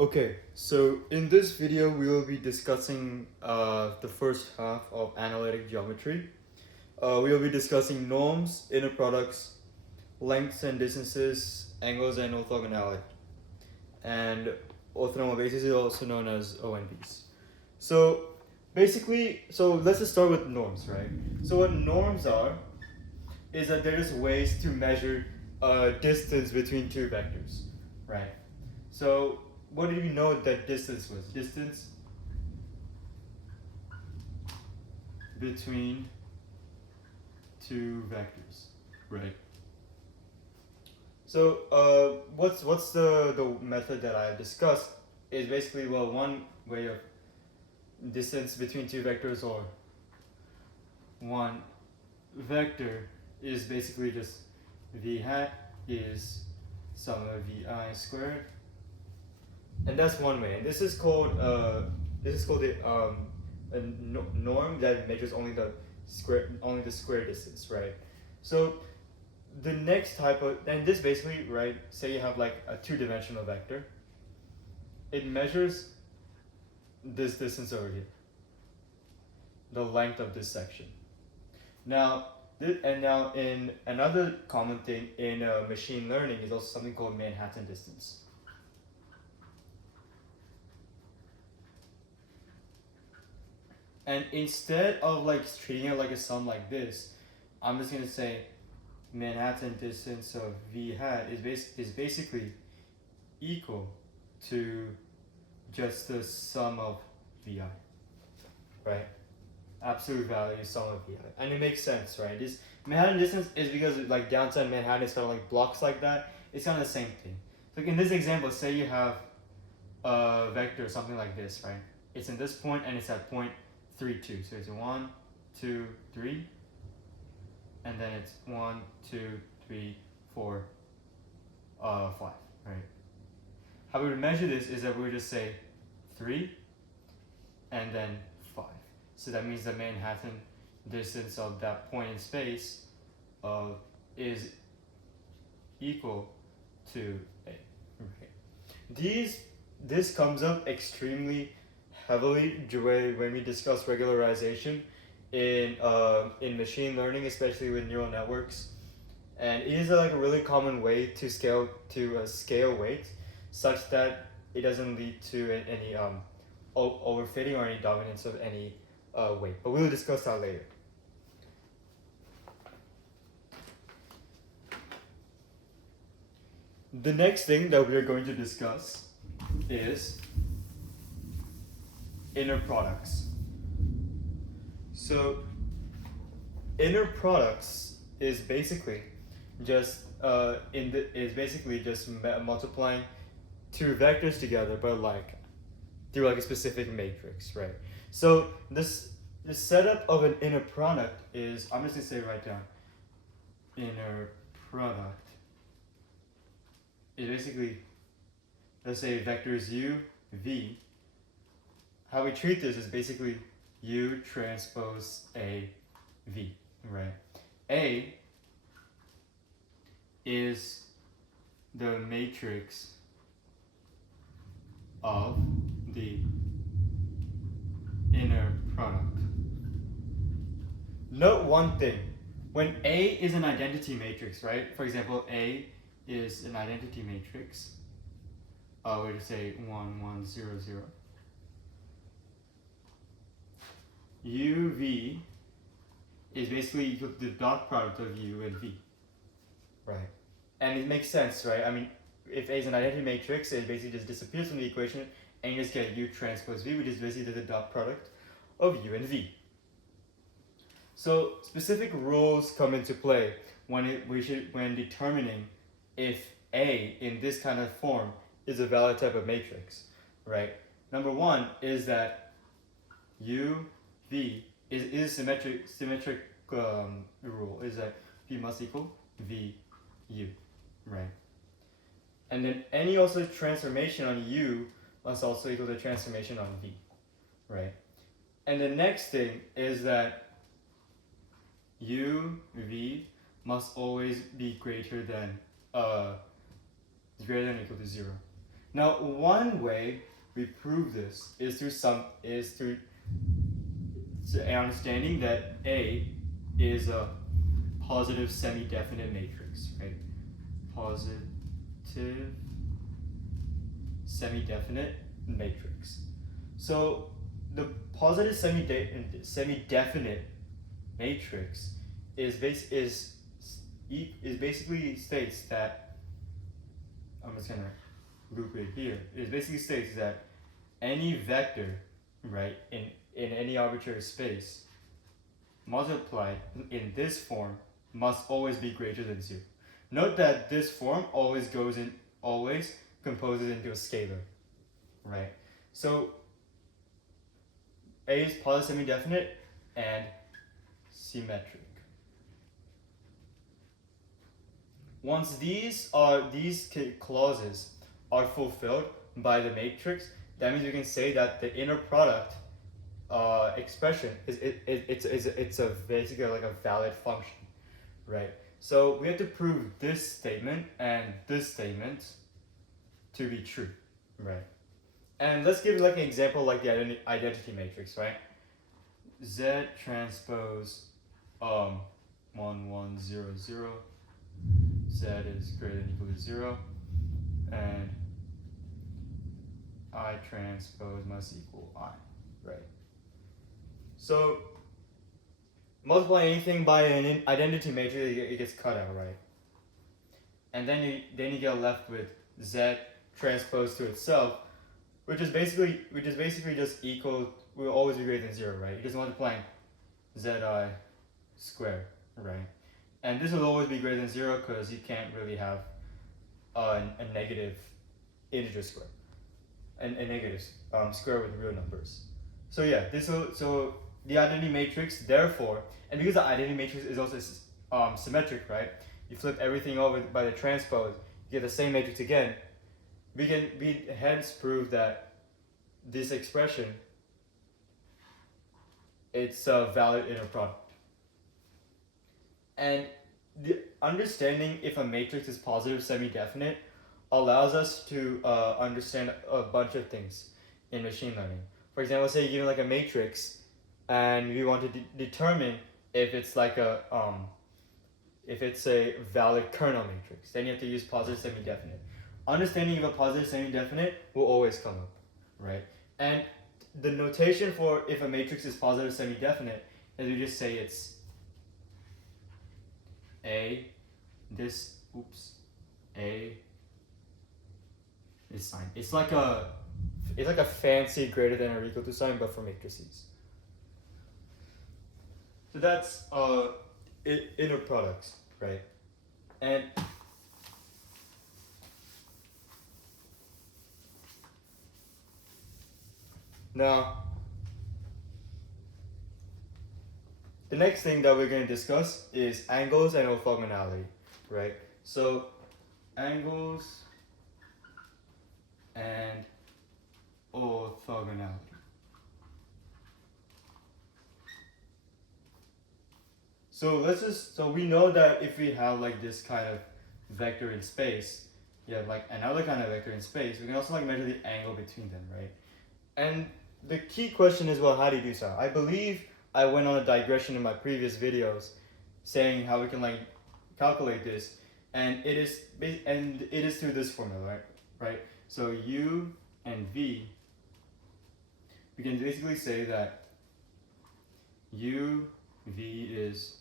Okay, so in this video we will be discussing the first half of analytic geometry. We will be discussing norms, inner products, lengths and distances, angles and orthogonality. And orthonormal basis is also known as ONBs. So basically, so let's just start with norms, right? So what norms are is that they're just ways to measure distance between two vectors, right? So what did we know that distance was? Distance between two vectors, right? So what's the method that I discussed is basically, well, one way of distance between two vectors or one vector is basically just v hat is sum of vi squared, and that's one way. And this is called a norm that measures only the square distance, right? So the next type of, and this basically, right, say you have like a two-dimensional vector, it measures this distance over here, the length of this section. Now now in another common thing in machine learning is also something called Manhattan distance. And instead of like treating it like a sum like this, I'm just gonna say Manhattan distance of v hat is basically equal to just the sum of vi, right? Absolute value sum of vi, and it makes sense, right? This Manhattan distance is because like downtown Manhattan is kind of like blocks like that. It's kind of the same thing. So in this example, say you have a vector something like this, right? It's in this point and it's at point 3, 2. So it's 1, 2, 3, and then it's 1, 2, 3, 4, 5, right? How we would measure this is that we would just say 3 and then 5. So that means the Manhattan distance of that point in space is equal to A. Right? This comes up extremely heavily when we discuss regularization in machine learning, especially with neural networks, and it is like a really common way to scale weight, such that it doesn't lead to any overfitting or any dominance of any weight. But we'll discuss that later. The next thing that we are going to discuss is inner products. So inner products is basically just multiplying two vectors together, but like through like a specific matrix, right? So the setup of an inner product is, I'm just gonna say write down inner product is basically, let's say vectors u, v. How we treat this is basically u transpose a, v, right? A is the matrix of the inner product. Note one thing. When A is an identity matrix, right? For example, A is an identity matrix. We'll just say 1, 1, 0, 0. UV is basically equal to the dot product of U and V, right? And it makes sense, right? I mean, if A is an identity matrix, it basically just disappears from the equation, and you just get U transpose V, which is basically the dot product of U and V. So specific rules come into play when determining if A in this kind of form is a valid type of matrix, right? Number one is that U V is symmetric rule is that V must equal V U, right? And then any also transformation on U must also equal the transformation on V, right? And the next thing is that U V must always be greater than or equal to 0. Now, one way we prove this is through an understanding that A is a positive semi-definite matrix, right? Positive semi-definite matrix. So the positive semi-definite matrix is basically states that, I'm just gonna loop it here. It basically states that any vector, right, in any arbitrary space multiplied in this form must always be greater than 0. Note that this form always composes into a scalar, right? So A is positive semi-definite and symmetric. Once these clauses are fulfilled by the matrix, that means we can say that the inner product expression it's basically like a valid function, right? So we have to prove this statement and this statement to be true, right? And let's give like an example like the identity matrix, right? Z transpose 1 1 0 0, Z is greater than or equal to 0, and I transpose must equal I, right? So multiply anything by an identity matrix, it gets cut out, right? And then you get left with Z transpose to itself, which is basically just equal, will always be greater than 0, right? You're just multiplying Zi squared, right? And this will always be greater than 0 because you can't really have a negative integer square, a negative square with real numbers. So yeah, so the identity matrix, therefore, and because the identity matrix is also symmetric, right? You flip everything over by the transpose, you get the same matrix again. We hence prove that this expression, it's a valid inner product. And the understanding if a matrix is positive semi-definite allows us to understand a bunch of things in machine learning. For example, say you're given like a matrix, and we want to determine if it's like if it's a valid kernel matrix. Then you have to use positive semi-definite. Understanding of a positive semi-definite will always come up, right? And the notation for if a matrix is positive semi-definite is we just say it's A is sign. It's like a fancy greater than or equal to sign, but for matrices. So that's inner products, right? And now the next thing that we're going to discuss is angles and orthogonality, right? So angles and orthogonality. So we know that if we have like this kind of vector in space, you have like another kind of vector in space, we can also like measure the angle between them, right? And the key question is, well, how do you do so? I believe I went on a digression in my previous videos saying how we can like calculate this, and it is through this formula, right? So U and V, we can basically say that U V is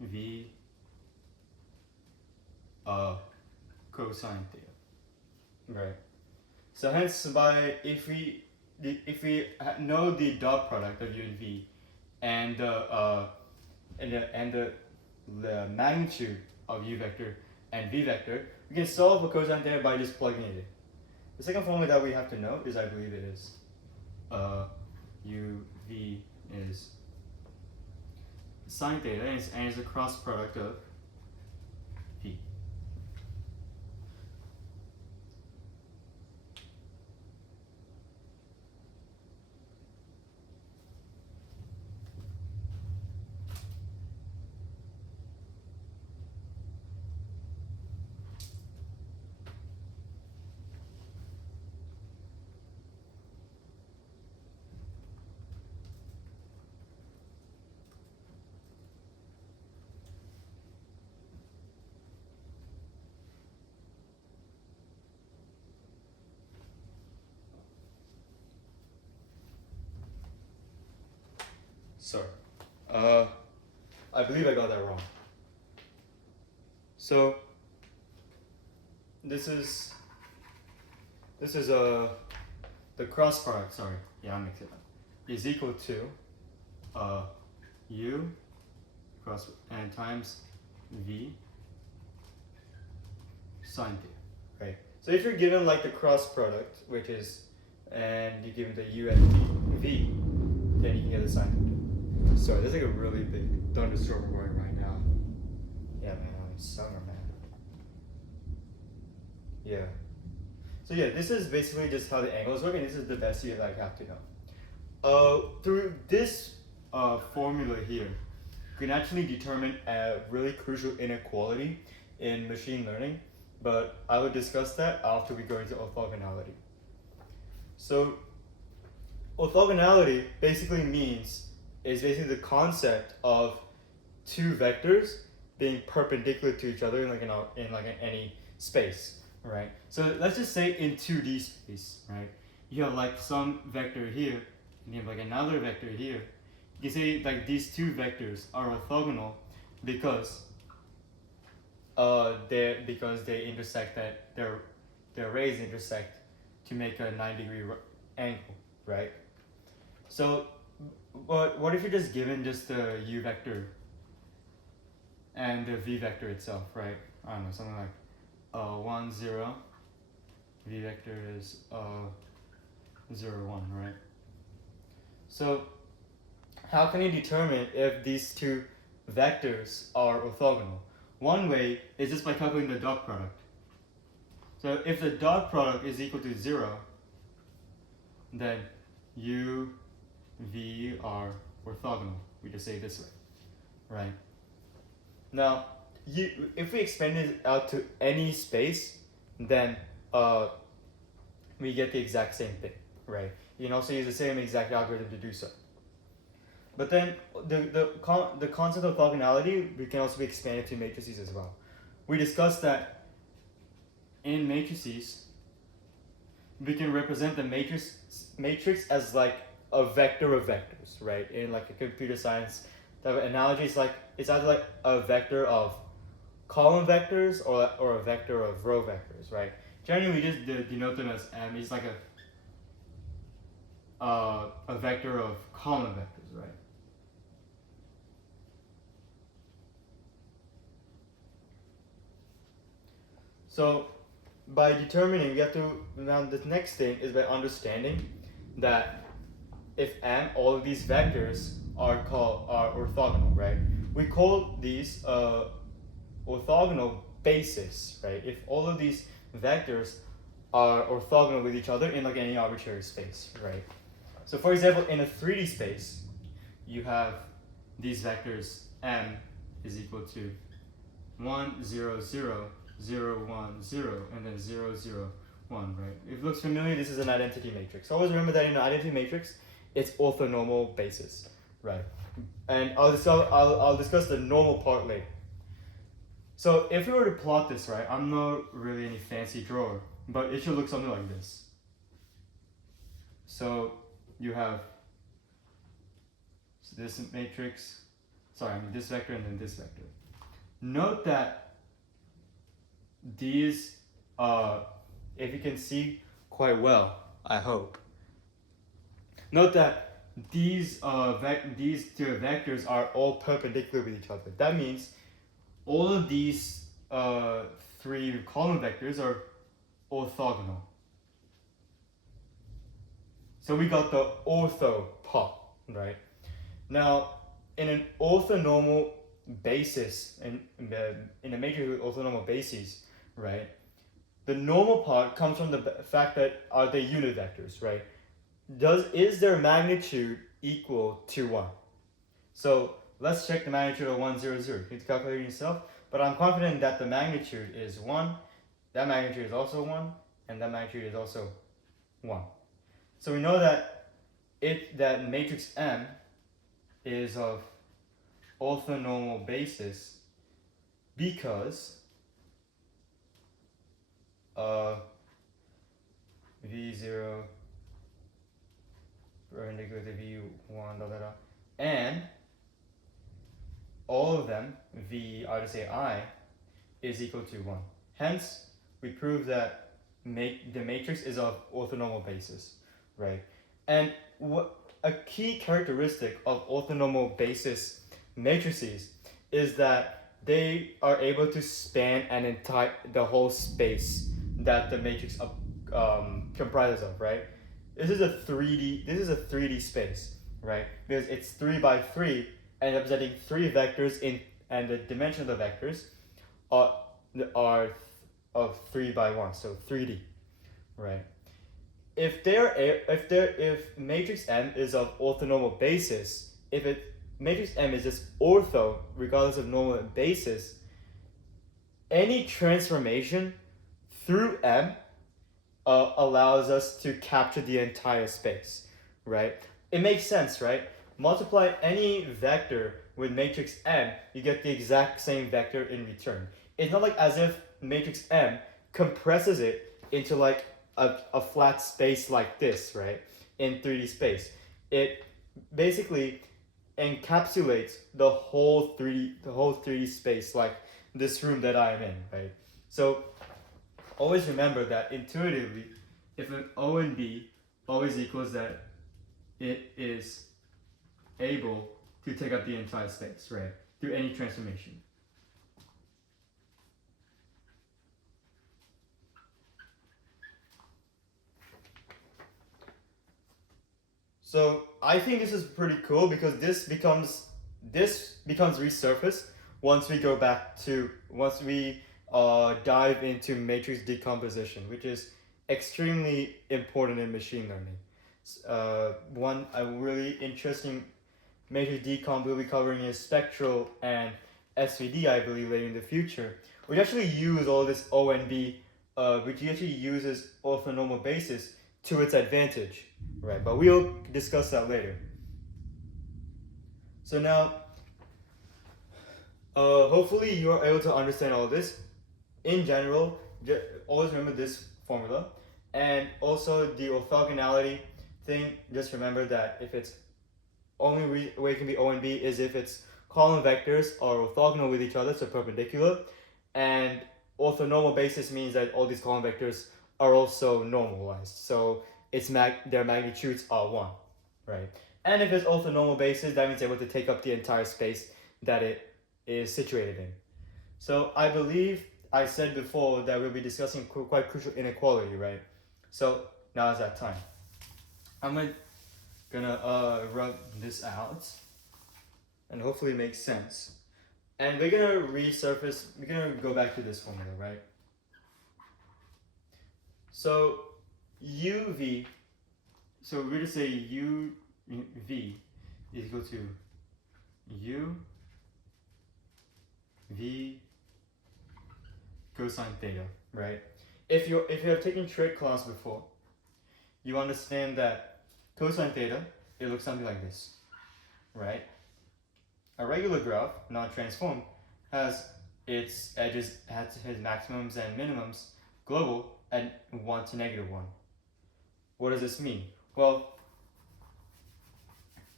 V cosine theta, right? So hence, if we know the dot product of U and V, and the magnitude of U vector and V vector, we can solve for cosine theta by just plugging it in. The second formula that we have to note is, I believe it is U V is sine theta, and it's a cross product of V. sorry. I believe I got that wrong. So this is the cross product. Sorry, yeah, I mixed it up. Is equal to u cross and times v sine theta, right? So if you're given like the cross product, which is, and you're given the u and v, then you can get the sine theta. Sorry, there's like a really big thunderstorm going right now. Yeah, man, I'm summer, man. Yeah. So yeah, this is basically just how the angles work, and this is the best you like have to know. Through this formula here, you can actually determine a really crucial inequality in machine learning, but I will discuss that after we go into orthogonality. So orthogonality basically is basically the concept of two vectors being perpendicular to each other in any space, right? So let's just say in 2D space, right? You have like some vector here, and you have like another vector here. You say like these two vectors are orthogonal because they intersect, that their rays intersect to make a 9-degree angle, right? So what if you're just given just the u vector and the v vector itself, right? I don't know, something like 1, 0, v vector is 0, 1, right? So how can you determine if these two vectors are orthogonal? One way is just by calculating the dot product. So if the dot product is equal to 0, then u, v are orthogonal. We just say it this way, right? Now, if we expand it out to any space, then we get the exact same thing, right? You can also use the same exact algorithm to do so. But then the concept of orthogonality, we can also be expanded to matrices as well. We discussed that in matrices, we can represent the matrix as like a vector of vectors, right? In like a computer science type of analogy, it's either like a vector of column vectors or a vector of row vectors, right? Generally, we just denote them as m. It's like a vector of column vectors, right? So by determining, we have to, now the next thing is by understanding that if m, all of these vectors are orthogonal, right? We call these orthogonal basis, right? If all of these vectors are orthogonal with each other in like any arbitrary space, right? So for example, in a 3D space, you have these vectors m is equal to 1, 0, 0, 0, 1, 0, and then 0, 0, 1, right? If it looks familiar, this is an identity matrix. Always remember that in an identity matrix, it's orthonormal basis, right? And I'll discuss the normal part later. So if we were to plot this, right, I'm not really any fancy drawer, but it should look something like this. So you have this matrix, this vector and then this vector. Note that these, if you can see quite well, I hope. Note that these two vectors are all perpendicular with each other. That means all of these 3 column vectors are orthogonal. So we got the ortho part, right? Now, in an orthonormal basis, in a matrix with orthonormal bases, right? The normal part comes from the fact that are they unit vectors, right? Is their magnitude equal to 1? So let's check the magnitude of 1, 0, 0. You can calculate it yourself, but I'm confident that the magnitude is 1, that magnitude is also 1, and that magnitude is also 1. So we know that that matrix M is of orthonormal basis because V0 perpendicular to V1, and all of them, V, I would say I, is equal to 1. Hence, we prove that the matrix is of orthonormal basis, right? And a key characteristic of orthonormal basis matrices is that they are able to span the whole space that the matrix comprises of, right? This is a 3D space, right? Because it's 3 by 3 and representing 3 vectors and the dimension of the vectors are of 3 by 1, so 3D, right? If matrix M is of orthonormal basis, matrix M is just ortho regardless of normal basis, any transformation through M allows us to capture the entire space, right? It makes sense, right? Multiply any vector with matrix M, you get the exact same vector in return. It's not like as if matrix M compresses it into like a flat space like this, right? In 3D space. It basically encapsulates the whole 3D space, like this room that I'm in, right? So always remember that intuitively, if an O and B always equals that it is able to take up the entire space, right? Through any transformation. So I think this is pretty cool because this becomes resurfaced once we dive into matrix decomposition, which is extremely important in machine learning. A really interesting matrix decomp we'll be covering is spectral and SVD, I believe, later in the future. We actually use all this O and B, which actually uses orthonormal basis to its advantage, right? But we'll discuss that later. So now, hopefully you're able to understand all this. In general, always remember this formula, and also the orthogonality thing. Just remember that if it's only way it can be O and B is if its column vectors are orthogonal with each other, so perpendicular, and orthonormal basis means that all these column vectors are also normalized, so their magnitudes are 1, right? And if it's orthonormal basis, that means able to take up the entire space that it is situated in. So I believe I said before that we'll be discussing quite crucial inequality, right? So now is that time. I'm gonna rub this out and hopefully it makes sense. And we're gonna go back to this formula, right? So UV, so we're going to say UV is equal to UV cosine theta, right? If you have taken trig class before, you understand that cosine theta, it looks something like this, right? A regular graph, not transformed, has its edges, has maximums and minimums global at 1 to negative 1. What does this mean? Well,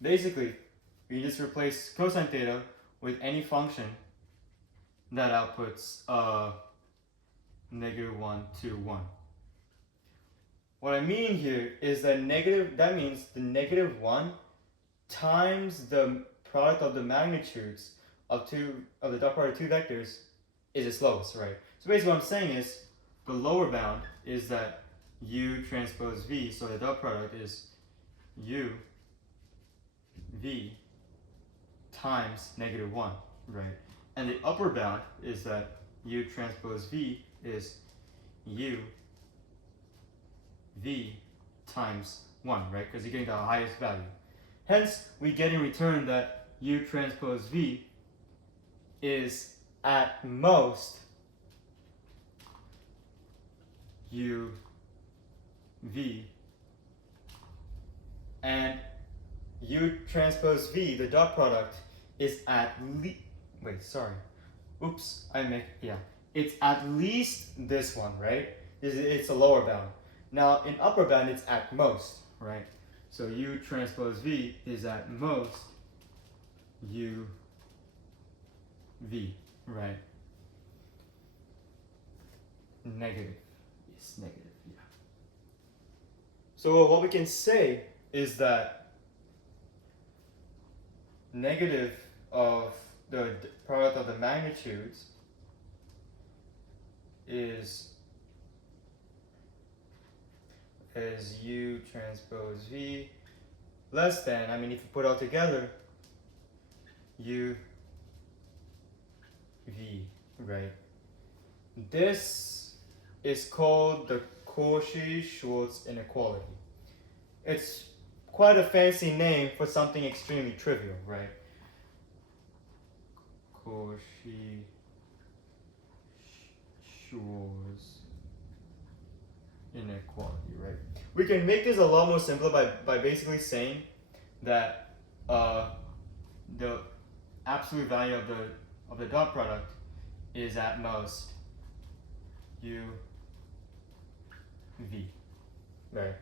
basically, we just replace cosine theta with any function that outputs negative 1 to 1. What I mean here is that that means the negative 1 times the product of the magnitudes of the dot product of two vectors is its lowest, right? So basically what I'm saying is the lower bound is that U transpose V, so the dot product is U V times negative 1, right? And the upper bound is that U transpose V is U V times 1, right? Because you're getting the highest value. Hence, we get in return that U transpose V is at most U V, and U transpose V, the dot product, is at least, it's at least this one, right? It's a lower bound. Now in upper bound it's at most, right? So U transpose V is at most u v, right? Negative. Yes, negative, yeah. So what we can say is that negative of the product of the magnitudes is u transpose v less than, I mean, if you put it all together, u v, right? This is called the Cauchy-Schwarz inequality. It's quite a fancy name for something extremely trivial, right? Cauchy-Schwarz inequality, right? We can make this a lot more simpler by basically saying that the absolute value of the dot product is at most u v, right?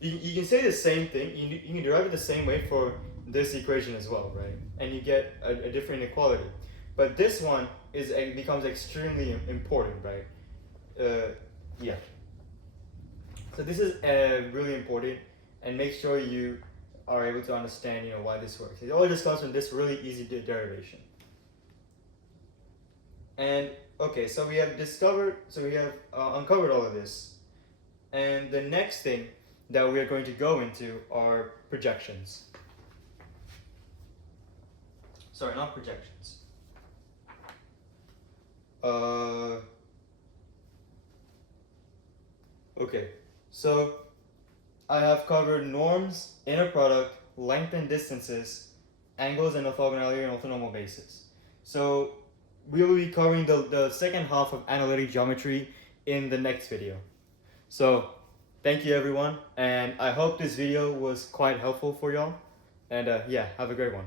You can say the same thing, you can derive it the same way for this equation as well, right? And you get a different inequality. But this one becomes extremely important, right? Yeah. So this is really important, and make sure you are able to understand, why this works. It all just comes from this really easy derivation. And okay, so we have uncovered all of this, and the next thing that we are going to go into are projections. Sorry, not projections. Okay, so I have covered norms, inner product, length and distances, angles, and orthogonality and orthonormal basis. So we will be covering the second half of analytic geometry in the next video. So thank you everyone, and I hope this video was quite helpful for y'all, and yeah, have a great one.